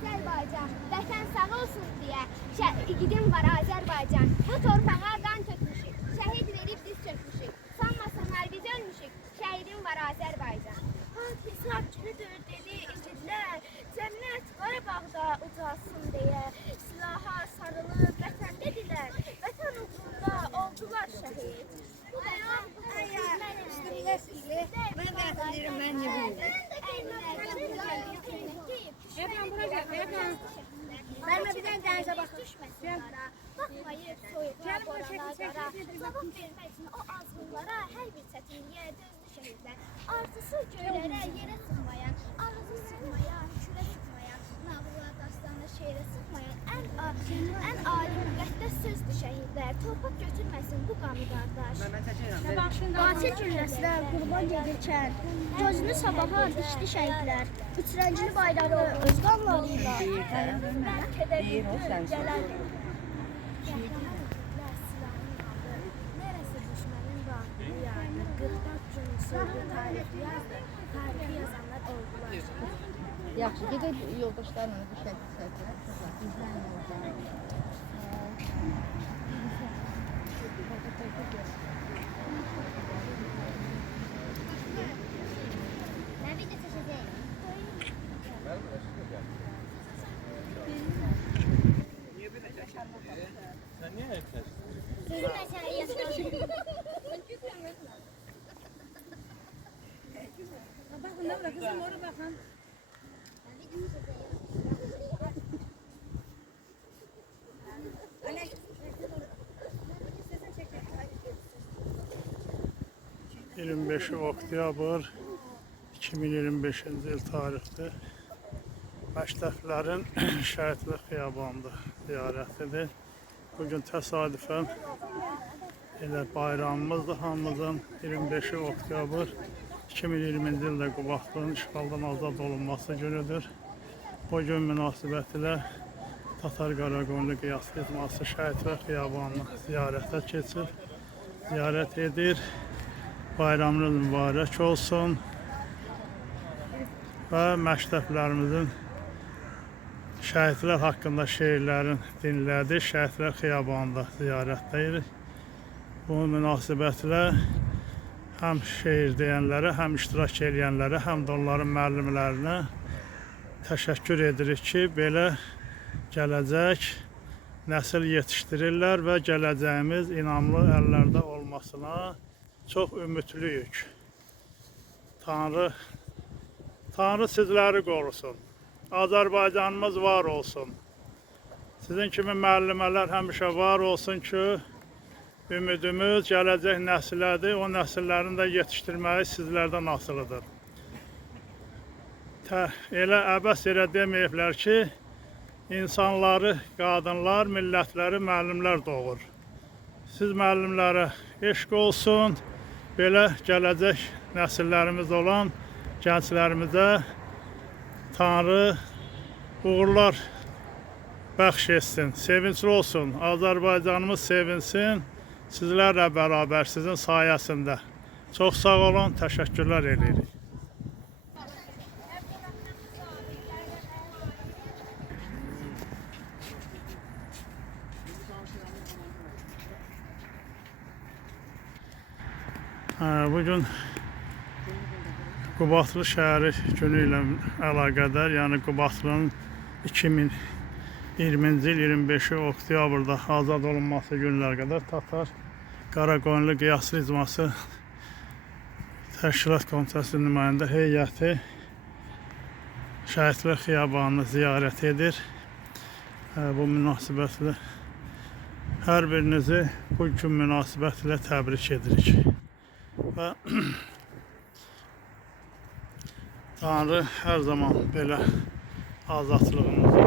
Azərbaycan, vətən sağ olsun deyə igidim var Azərbaycan. Bu torpağa qan tökmüşük, şəhid verib diz çökmüşük. Sanmasınlar biz ölmüşük, şəhidim var Azərbaycan. Hesab günüdür dedi igidlər, cənnət Qarabağda ucalsın deyə. Silaha sarılıb vətən dedilər, vətən uğrunda oldular şəhid. Verme bir tane denize bak. Bakmayıb soyuqlar, boranlara, cavab vermək üçün o azğınlara, hər bir çətinliyə dözdü şəhidlər. Arzusu göylərə, yerə çıxmayan, ağzı sıxmayan, külə çıxmayan, nağıla, dastana, şeirə sıxmayan, ən ali müqəddəs sözdür şəhidlər. Torpaq götürməsin bu qanı qardaş. Qatil cümləsinə qurban gedirkən, gözünü sabaha dişdi şəhidlər. Üç rəngli bayrağı öz qanlarıyla. Bəlkə də bir gün gələr. Neresi düşmanın bağlı yardı, 44 gün sürdü tarixi yazdı, tarihi yazanlar oldular. Yaxşı, gedək yoldaşlarla düşədik səhvlər. İzləyin oradan. Nə video çəkəcəyik? Sen niye erken? Sizin məsələyə yazıyorum. Bakın, ne var kızım, oraya bakın. Alex, 25 oktyabr 2025-ci il tarixdir. Məktəblərin şəhidlik xiyabanında ziyarətidir. Bugün təsadüfən elə bayramımızdır hamımızın 25 oktyabr 2020-ci ildə Qubadlının işğaldan azad olunması günüdür. Bu gün münasibətilə Tatar Qaraqoyunlu Qiyaslı İcması şəhidlik xiyabanını ziyarətə keçir, ziyarət edir. Bayramınız mübarək olsun və məktəblərimizin şəhidlər haqqında şeirlərin dinlədiyi şəhidlər xiyabanında ziyarətdəyirik. Bu münasibətlə həm şeir deyənlərə, həm iştirak edənlərə, həm də onların müəllimlərinə təşəkkür edirik ki, belə gələcək nəsil yetişdirirlər və gələcəyimiz inamlı əllərdə olmasına çox ümidliyik. Tanrı sizləri qorusun. Azərbaycanımız var olsun. Sizin kimi müəllimələr həmişə var olsun ki, ümidimiz gələcək nəsillədir. O nəsillərin də yetişdirməyi sizlərdən asılıdır. Elə əbəs yerə deməyiblər ki, insanları, qadınlar, millətləri müəllimlər doğur. Siz müəllimlərə eşq olsun. Belə gələcək nəsillərimiz olan gənclərimizə Tanrı uğurlar bəxş etsin, sevincli olsun. Azərbaycanımız sevinsin, sizlərlə bərabər, sizin sayəsində. Çox sağ olun, təşəkkürlər edirik. Bugün Qubadlı şəhəri günü ilə əlaqədar, yəni Qubadlının 2020-ci il 25 oktyabrda azad olunması günlər qədər Tatar Qaraqoyunlu Qiyaslı İcması Təşkilat Komitəsinin nümayəndə heyəti şəhidlik xiyabanını ziyarət edir. Bu münasibətlə hər birinizi bu gün münasibətlə təbrik edirik. Və Tanrı hər zaman belə azadlığımızı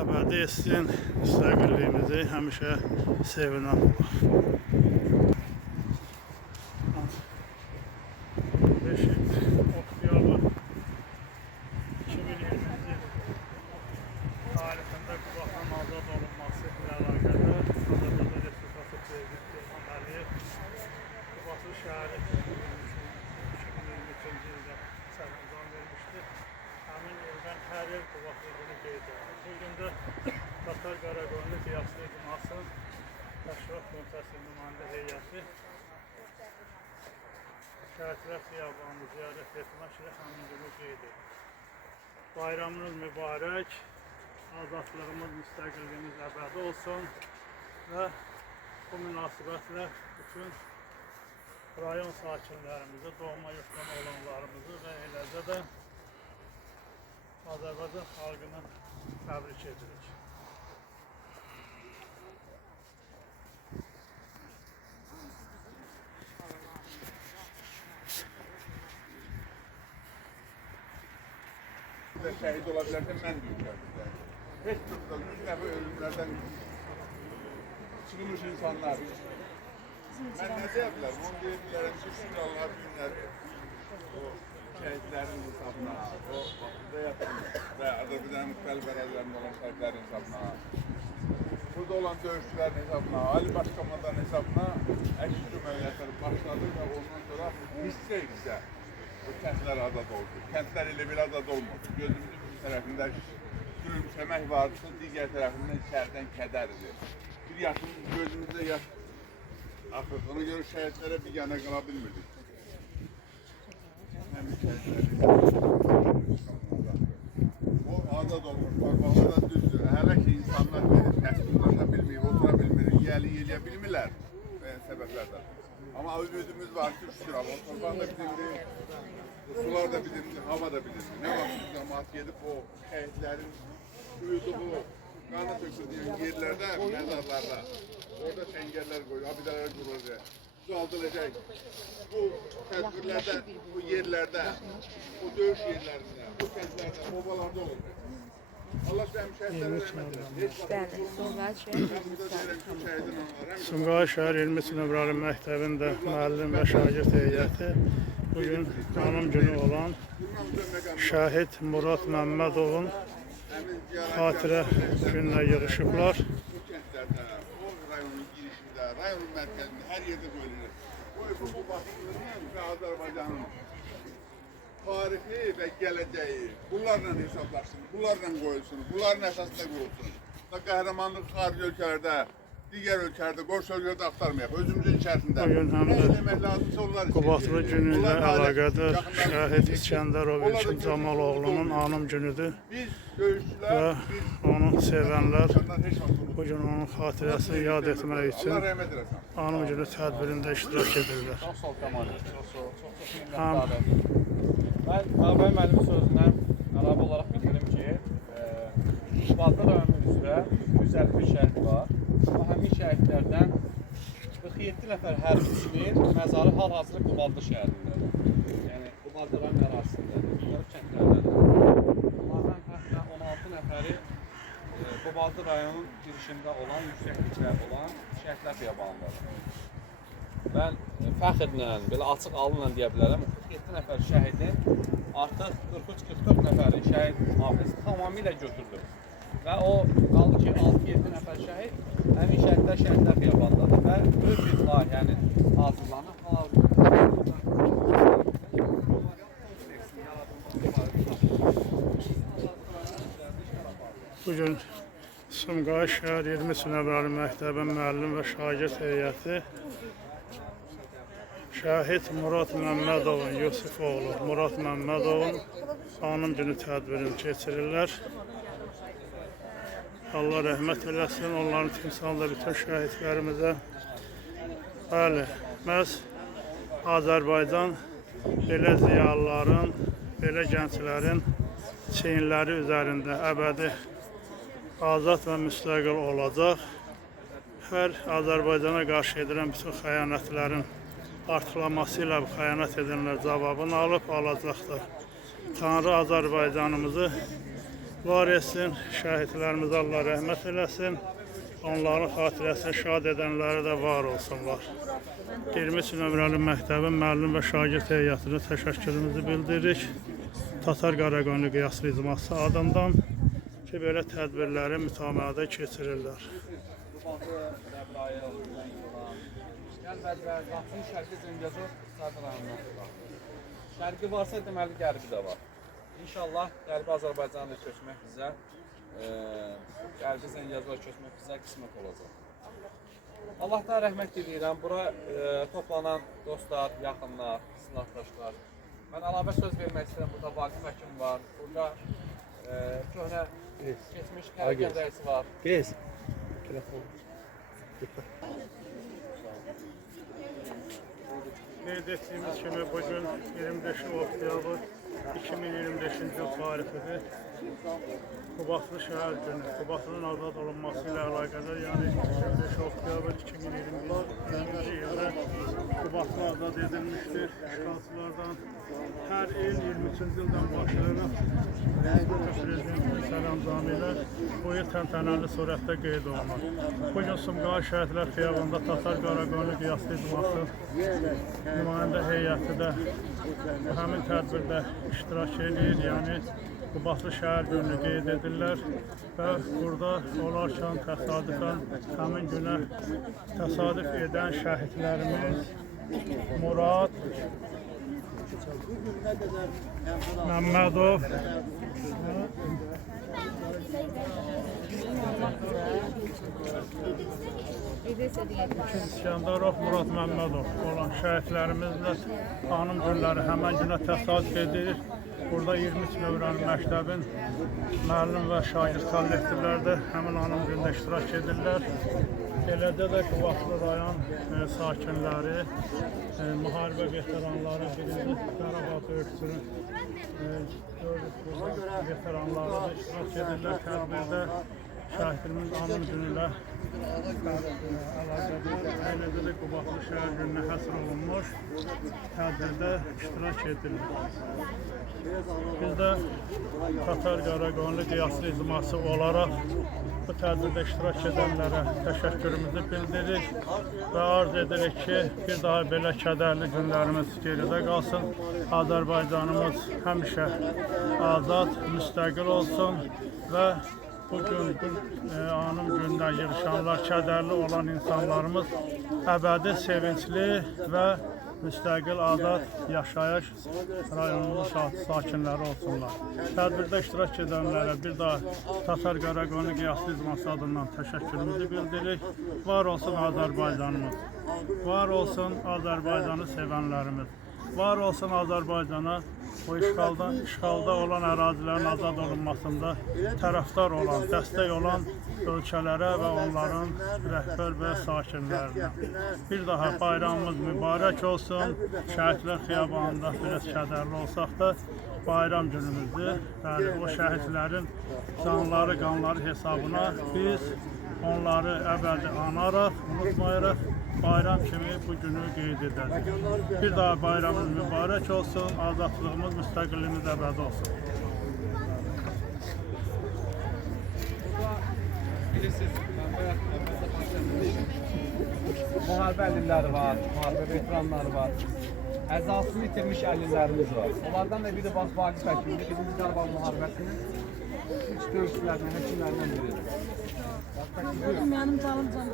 əbədi etsin, müstəqilliyimizi həmişə sevinən olur. 5 oktyabr 2020-ci il tarixində Qubadlının azad olunması ilə əlaqədar Azərbaycan Respublikası Prezidenti İlham Əliyev Qubadlı şəhəri 2023-cü ildə sərəncam vermişdir. Həmin ildən hər Karel Qubadlığını qeyd edir. Bu gün də Tatar Qaraqoyunlu Qiyaslı İcması Təşkilat Komitəsinin nümayəndə heyəti Şəhidlər Xiyabanını ziyarət etmək ilə həmin günü qeyd edir. Bayramınız mübarək, azadlığımız, müstəqilliyimiz əbədi olsun və bu münasibətlə bütün rayon sakinlərimizi, doğma yurtdan olanlarımızı və eləcə də Azərbaycan xalqını təbrik edirik. Şəhid ola bilərsə mən deyirəm. Heç bir 100 nəfər ölümlərdən çıxılmış insanlar. Mən nə deyə bilərəm? Onu deyə bilərəm ki, şükür Allah'a günləri o şəhidlərin hesabına, o vaxtda yatırım və Azərbaycanın müxtəlif ərazilərində olan şəhidlərin hesabına, burada olan döyüşçülərin hesabına, Ali Başkomandanın hesabına əks cümlələri başladı və ondan sonra hissə o kəndlər azad oldu. Kəndlər elə belə azad olmadı. Gözümüzün bir tərəfində gülümsəmək vardı, digər tərəfində içərdən kədərdir. Bir yaşın gözümüzdə yaş axır. Ona görə şəhidlərə bir yana qala bilmirdik. Həmin şəhidlərin o azad olmuş, torpaqlarda düzdür. Hələ ki insanlar təsvirlaşa bilməyib, otura bilmir, yiyəli yeyə bilmirlər səbəblərdən. Amma ümidimiz var ki, şükür Allah, torpaq da bizimdir, sular da bizimdir, hava da bizimdir. Nə vaxt cəmaat gedib o şəhidlərin uyuduğu, qanı töküldüyü yerlərdə, məzarlarda, orada səngərlər qoyur, abidələr qurulacaq, düzaldılacaq. Bu tədbirlərdə, bu yerlərdə, bu döyüş yerlərində, bu kəndlərdə, obalarda olacaq. Allah şəhidlərə rəhmət eləsin. Sumqayıt şəhər 23 nömrəli məktəbində müəllim və şagird heyəti bugün anım günü olan şəhid Murad Məmmədovun xatirə gününə yığışıblar. Bu kəndlərdə, o rayonun girişində, rayonun mərkəzində hər yerdə bölünür. Bu baxımından və Azərbaycanın tarixi və gələcəyi bunlarla hesablaşsın, bunlarla qoyulsun, bunların əsasında qurulsun. Qəhrəmanlıq xarici ölkələrdə, digər ölkələrdə, qonşu ölkələrdə axtarmayaq, özümüzün içərisində. Nə eləmək lazımsa onlar Qubadlı günü ilə əlaqədar şəhid İskəndəroviç Camaloğlu'nun anım günüdür və onu sevənlər bugün onun xatirəsini yad etmək üçün anım günü tədbirində iştirak edirlər. Çox sağ ol Kamal. Mən Ağabey müəllimin sözündən əlavə olaraq bildirim ki, Qubadlı rayonu üzrə 151 şəhid var. Və həmin şəhidlərdən 47 nəfər hərbiçinin məzarı hal-hazırda Qubadlı şəhərindədir. Yəni Qubadlı rayon ərazisindədir, müxtəlif kəndlərdədir. Bunlardan hətta 16 nəfəri Qubadlı rayonun girişində olan, yüksəklikdə olan şəhidlər xiyabanındadır. Mən fəxrlə, belə açıq alınla deyə bilərəm, 47 nəfər şəhidin artıq 43-44 nəfərin şəhid mühafizəsi tamamilə götürdü. Və o qaldı ki, 6-7 nəfər şəhid həmin şəhidlər xiyabandadır və böyük bir layihənin hazırlanıb. Bugün Sumqayıt şəhər 23 nömrəli məktəbin müəllim və şagird heyəti şəhid Murad Məmmədovun, Yusifoğlu Murad Məmmədovun anım günü tədbirini keçirirlər. Allah rəhmət eləsin, onların timsalında bütün şəhidlərimizə. Bəli, məhz Azərbaycan belə ziyalıların, belə gənclərin çiyinləri üzərində əbədi azad və müstəqil olacaq. Hər Azərbaycana qarşı edilən bütün xəyanətlərin artırlaması ilə xəyanət edənlər cavabını alacaqdır. Tanrı Azərbaycanımızı var etsin, şəhidlərimizə Allah rəhmət eləsin, onların xatirəsini şad edənləri də var olsunlar. 23 nömrəli məktəbin müəllim və şagird heyətinə təşəkkürümüzü bildiririk. Tatar Qaraqoyunlu Qiyaslı İcması adından ki, belə tədbirləri mütəmadilə keçirirlər. Şərqi Zəngəzur iqtisadi rayonundan var. Şərqi varsa deməli qərbi də var. İnşallah qərbi Azərbaycanı köçmək bizə, qərbi Zəngəzura köçmək bizə qismət olacaq. Allahdan rəhmət diləyirəm. Bura toplanan dostlar, yaxınlar, silahdaşlar. Mən əlavə söz vermək istəyirəm. Burada Vaqif həkim var. Burada köhnə keçmiş hərəkət rəisi var. Qeyd etdiyimiz kimi bugün 25 oktyabr 2025-ci il tarixidir. Qubadlı şəhər günü, Qubadlının azad olunması ilə əlaqədar, yəni 25 oktyabr 2021-ci ildə Qubadlı azad edilmişdir işğalçılardan. Hər il 23-cü ildən başlayaraq Prezidentinin sərəncamı ilə bu il təntənəli surətdə qeyd olunur. Bugün Sumqayıt Şəhidlər Xiyabanda Tatar Qaraqanlı Qiyaslı İcması nümayəndə heyəti də həmin tədbirdə iştirak edir, yəni Qubadlı şəhər gününü qeyd edirlər və burada olarkən təsadüfən həmin günə təsadüf edən şəhidlərimiz Murad Məmmədov İskandarov, Murad Məmmədov olan şəhidlərimizlə anım günləri həmən günə təsadüf edir. Burada 23 nömrəli məktəbin müəllim və şagird kollektivləri də həmin anım günündə iştirak edirlər. Eləcə də Qubadlı rayon sakinləri, müharibə veteranları, birinci Qarabağ döyüşçünün veteranları da iştirak edirlər tədbirdə. Şəhidimiz anım günülə əlaqədar, eləcə də Qubadlı şəhər gününə həsr olunmuş tədbirdə iştirak edilir. Biz də Tatar Qaraqanlı Qiyaslı İcması olaraq bu tədbirdə iştirak edənlərə təşəkkürümüzü bildiririk və arz edirik ki, bir daha belə kədərli günlərimiz geridə qalsın. Azərbaycanımız həmişə azad, müstəqil olsun və bugün anım gündə yığışanlar, kədərli olan insanlarımız əbədi, sevincli və müstəqil, azad yaşayış rayonumuz sakinləri olsunlar. Tədbirdə iştirak edənlərə bir daha Tatar Qaraqanlı Qiyaslı İcması adından təşəkkürümüzü bildiririk. Var olsun Azərbaycanımız, var olsun Azərbaycanı sevənlərimiz, var olsun Azərbaycana bu işğalda olan ərazilərin azad olunmasında tərəfdar olan, dəstək olan ölkələrə və onların rəhbər və sakinlərinə. Bir daha bayramımız mübarək olsun. Şəhidlər Xiyabanında biraz kədərli olsaq da bayram günümüzdür. Yəni, o şəhidlərin canları, qanları hesabına biz onları əbədi anaraq, unutmayaraq bayram kimi bu günü qeyd edəcək. Bir daha bayramımız mübarək olsun, azadlığımız, müstəqilliyimiz əbədi olsun. Bilirsiniz, müharibə əlilləri var, müharibə veteranları var. Əzasını itirmiş əlillərimiz var. Onlardan da biri Vaqif həkimdir. Birinci Qarabağ müharibəsinin üç döyüşçülərindən, həkimlərindən biridir. Mənim canım canım.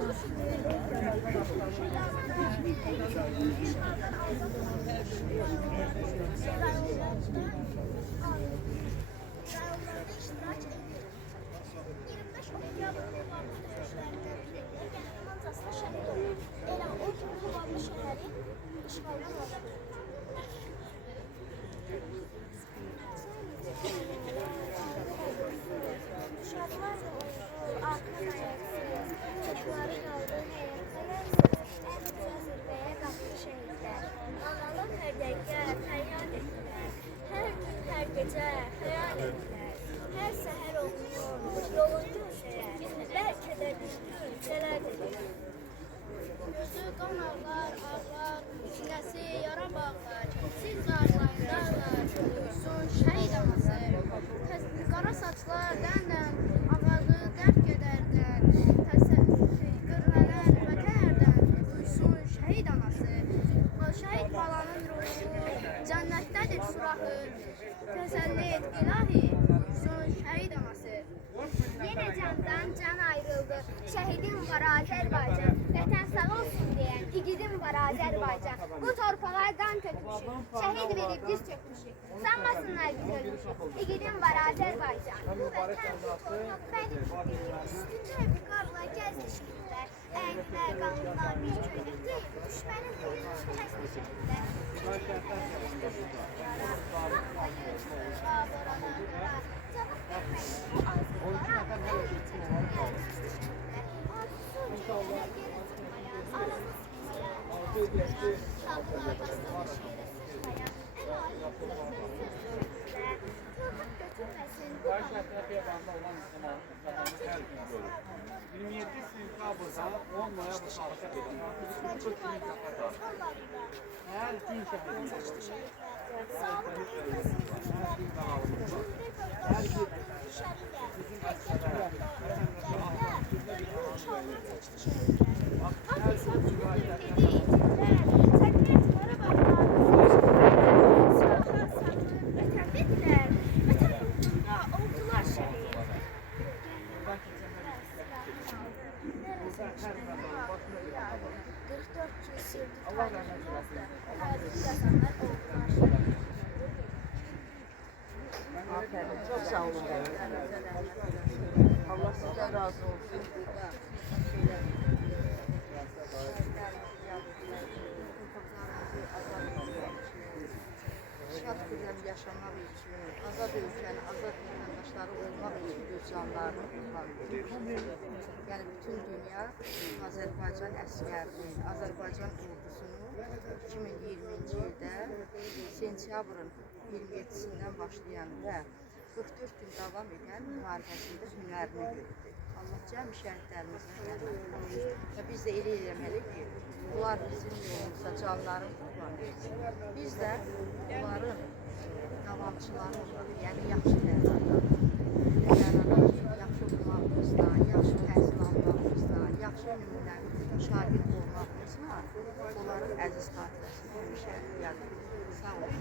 Her seher okuyor, yolunca şehir, belki de düştü, neler dedi. Gözü kan ağlar, ağlar, sinəsi yara bağlar, siz ağlayın, dağlar, uyusun şəhid anası. Qara saçlar dəndən, ağalı dərd gedərdən, qırlanan vətərdən, uyusun şəhid anası. Şəhid balanın ruhu, cənnətdədir surahı, təsəlli et ilahi, uyusun şəhid anası. Yenə candan can ayrıldı. Şəhidim var Azərbaycan və vətən sağ olsun deyən igidim var Azərbaycan. Bu torpağa qan tökmüşük, şəhid verib diz çökmüşük. Sanmasınlar biz ölmüşük, igidim var Azərbaycan. Bu vətən, bu torpaq bəlimdir. Üstündə bir qarla gəzdişiklər, əynində qanlılar bir köynək deyil, düşmənin boyunu kəsmişiklər. Gerçekten peygamber olan Müslüman her gün görür. 27 sentabırda 10 noyabr tarixə qədər artıq 40 gün yapacaq. Hər gün şəhidimiz. Hər gün bizim əsərlər, Allah rəhmət eləsin. Aferin, çok sağ olun. Allah sizden razı olsun. Şad güzel yaşamak için, azad ülkenin, azad vatandaşları olmak için göz canlarını kurban verir. Yani bütün dünya Azerbaycan əsgərinin, Azerbaycan ordusunu 2020-ci ildə sentyabrın 27-sindən başlayan və 44 gün davam edən müharibəsində hünərini gördü. Allah cəmi şəhidlərimizdən yararlı. Və biz də elə eləməliyik ki, bunlar bizim yolumuzda canlarını kurban versin. Biz də bunların davamçıları olmalı, yəni yaxşı tərəflərdən. Yararlı ki, yaxşı oxumağımızdan, yaxşı təhsil almağımızdan, yaxşı nümunəvi şagird olmağımızla onların əziz xatirəsini həmişə yad edirik. Sağ olun.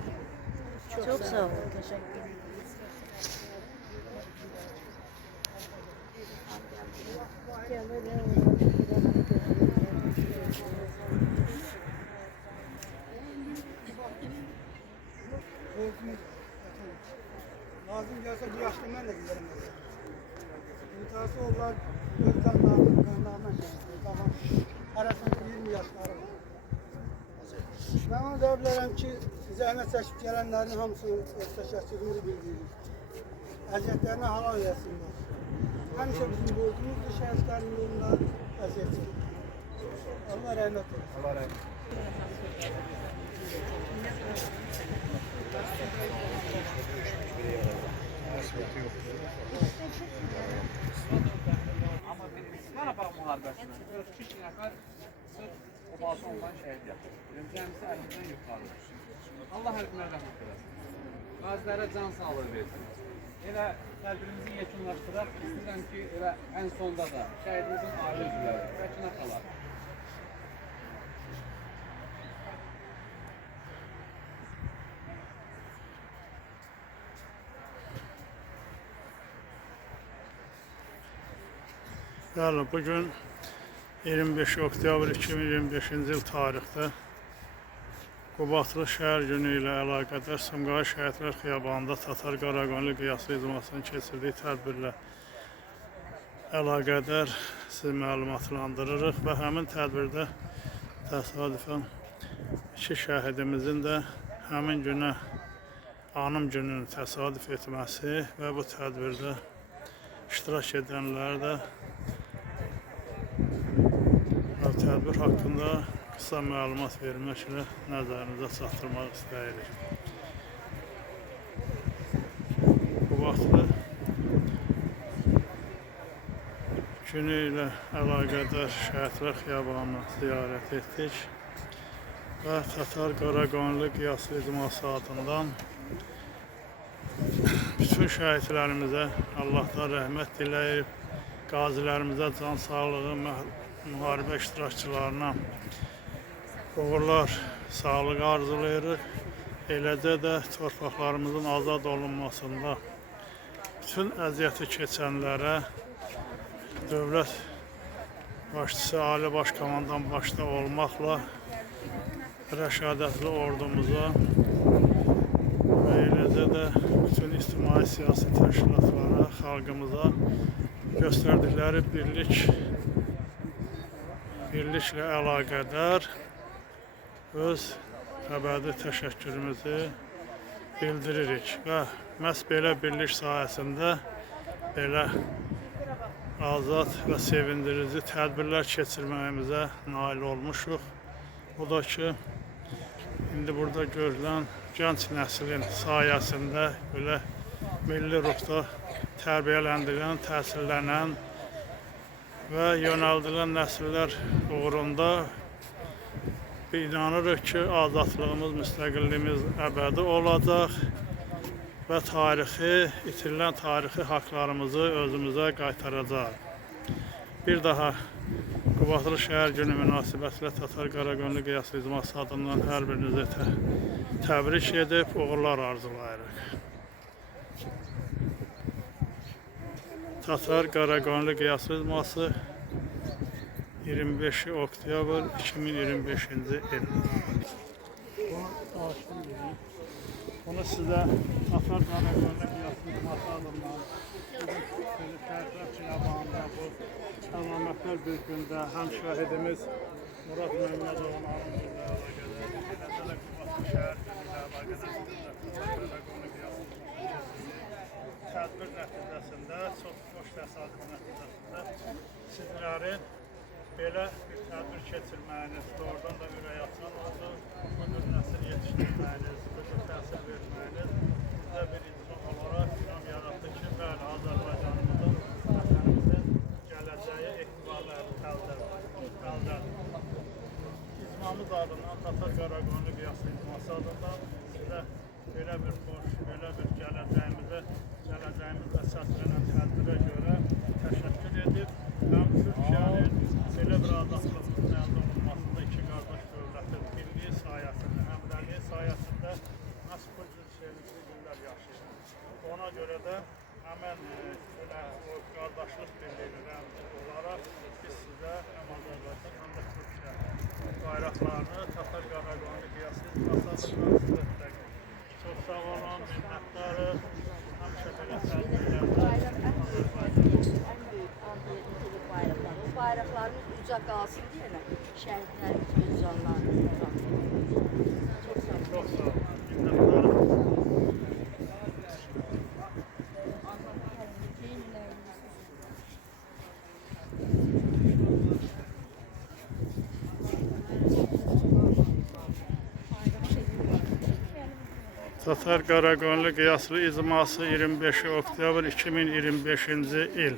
Çok sağ olun. Teşekkür ederim. Lazım gelse bu yaşta ben de giderim. İntihası onlar öz kanlarından geldi. Tamam. Arasında 20 yaşları var. Ben ona da bilirim ki zəhmət çəkib gələnlərin hamısını təşəkkürümüzü bildiririk. Əziyyətlərinə halal eləsinlər. Həmişə bizim borcumuzdur şəhidlərin yolunda əziyyət çəkir. Allah rəhmət eylesin. Allah rəhmət Amma Qarabağ müharibəsində 42 nəfər sırf obalta olan şəhid yapır. Cəmisi 50-dən yuxarı. Allah hərbindən rəhmət eləsin. Qazilərə can sağlığı versin. Elə tədbirimizi yekunlaşdıraq, istəyirəm ki, elə ən sonda da şəhidimizin ailə üzvləri Səkinə xala, Bəli, bugün 25 oktyabr 2025-ci il tarixdə Qubadlı şəhər günü ilə əlaqədar Sumqayıt Şəhidlər Xiyabanında Tatar Qaraqanlı qiyası icmasının keçirdiyi tədbirlə əlaqədar sizi məlumatlandırırıq və həmin tədbirdə təsadüfən iki şəhidimizin də həmin günə anım gününü təsadüf etməsi və bu tədbirdə iştirak edənlər də tədbir haqqında qısa məlumat verməklə nəzərinizə çatdırmaq istəyirik. Qubadlı günü ilə əlaqədar Şəhidlər Xiyabanını ziyarət etdik və Tatar Qaraqanlı qiyası icması adından bütün şəhidlərimizə Allahdan rəhmət diləyib, qazilərimizə can sağlığı, müharibə iştirakçılarına uğurlar, sağlıq arzulayırıq. Eləcə də torpaqlarımızın azad olunmasında bütün əziyyəti keçənlərə dövlət başçısı Ali Başkomandan başda olmaqla rəşadətli ordumuza və eləcə də bütün ictimai siyasi təşkilatlara, xalqımıza göstərdikləri birliklə əlaqədar öz əbədi təşəkkürümüzü bildiririk və məhz belə birlik sayəsində belə azad və sevindirici tədbirlər keçirməyimizə nail olmuşuq. O da ki, indi burada görülən gənc nəslin sayəsində belə milli ruhda tərbiyələndirilən, təhsillənən və yönəldilən nəsillər uğrunda inanırıq ki, azadlığımız, müstəqilliyimiz əbədi olacaq və itirilən tarixi haqlarımızı özümüzə qaytaracaq. Bir daha Qubadlı şəhər günü münasibətilə Tatar Qaragönlü Qiyaslı İcması adından hər birinizi təbrik edib, uğurlar arzulayırıq. Tatar Qaragönlü Qiyaslı İcması 25 oktyabr 2025-ci il. Bunu sizə Tatar Qaragönlü Qiyaslı İcması adından Şərqlər Çiyabağında bu əlamətlər bir gündə həm şəhidimiz Murad Məmmədovun anısıyla əlaqədar, Qubadlı şəhər günü ilə əlaqədar tədbir nəticəsində, çox xoş təsadüf nəticəsində sizlərin belə bir tədbir keçirməyiniz, doğrudan da ürək açan oldu, bu cür nəsil yetişdirməyiniz, bu cür təhsil verməyiniz bizə bir insan olaraq inam yaratdı ki, bəli, Azərbaycanımızın, vətənimizin gələcəyi etibarlı əldə. İcmamız adından, Tatar Qaragönlü Qiyaslı İcması adından sizə belə bir xoş, belə bir gələcəyimizə əsaslənən tədbirə görə təşəkkür edib, həm Türkiyənin belə bir azadlığının əldə olunmasında iki qardaş dövlətin birliyi sayəsində, həmrəyliyi sayəsində məhz bu cür sevinçli günlər yaşayır. Ona görə də həmən o qardaşlıq birliyi rəmzi olaraq biz sizə həm Azərbaycan, həm də Türkiyə bayraqlarını Tatar Qaragönlü Qiyaslı İcması adından sizə təqdim. Çox sağ olun, minnətdarıq. Həmişə belə tədbirlərdə Bu bayraklarımız uca kalsın diye mi? Şehitlerimiz öz canlarını Çok sağ olun. Çok sağ olun. Minnətdarıq. Tatar Qaragönlü Qiyaslı İcması 25 oktyabr 2025-ci il.